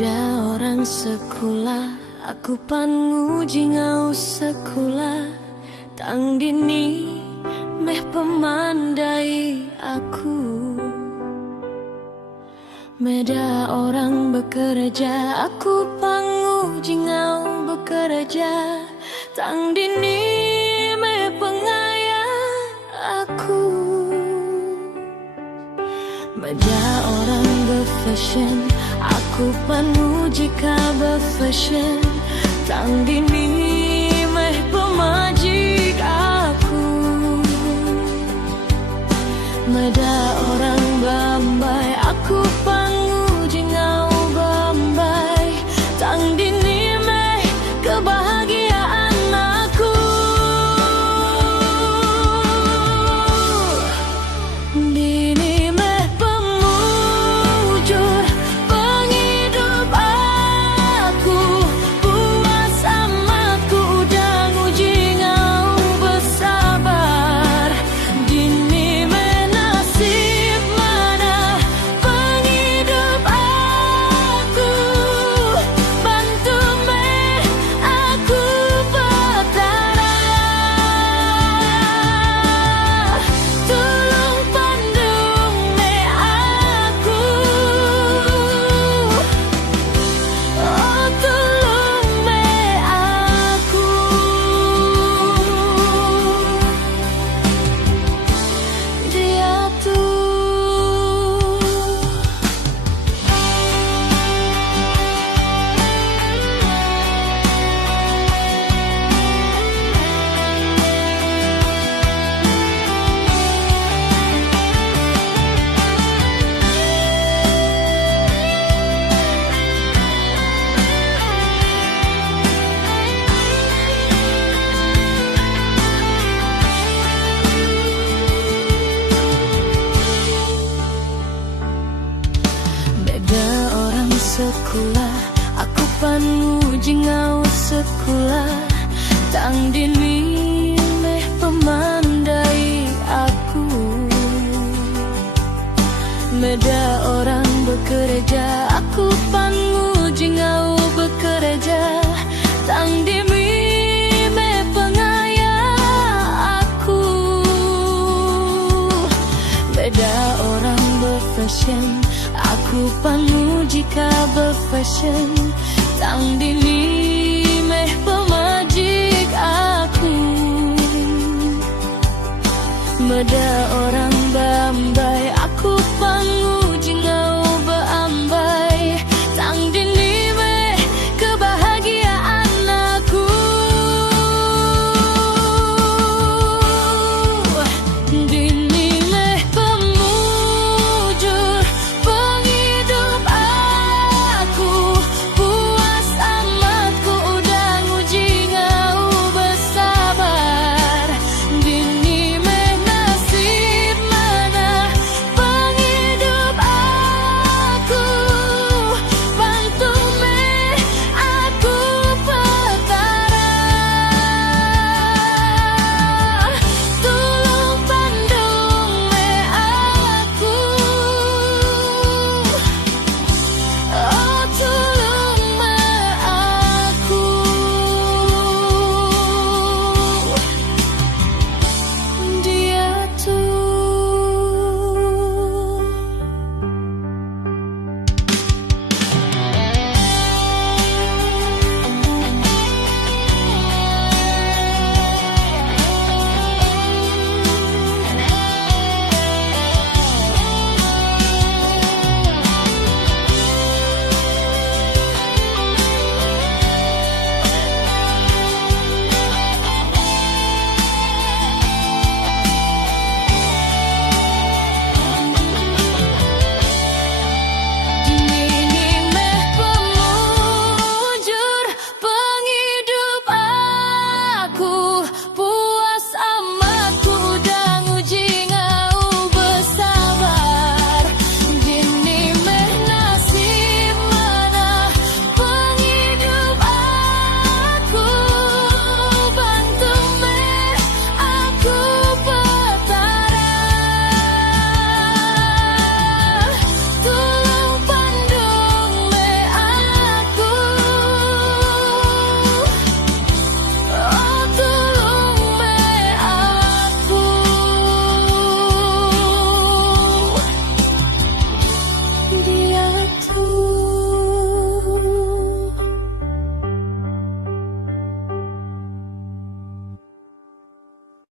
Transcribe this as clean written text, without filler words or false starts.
Beda orang sekolah, aku pan nguji ngau sekolah. Tang dini meh pemandai aku. Beda orang bekerja, aku pan nguji ngau bekerja. Tang dini meh pengayah aku. Beda orang berfashion, aku penuh jika berfashion. Tang dini meh pemajik aku. Beda orang bambai, aku penuh jingau bambai. Tang dini meh kebahagiaan aku. Dini meh pemujur penghidup aku. Puas amaku udah nguji ngau bersabar. Dini meh nasib mana penghidup aku. Bantu meh aku petara. Tolong pandung meh aku. Oh tolong meh aku. Dia tuh beda orang sekolah, aku pan nguji ngau sekolah. Tang dini meh pemandai aku. Beda orang bekerja, aku pan nguji ngau bekerja. Tang dini meh pengayah aku. Beda orang berfashion, aku penuh jika berfashion. Tang dini meh pemajik aku. Beda orang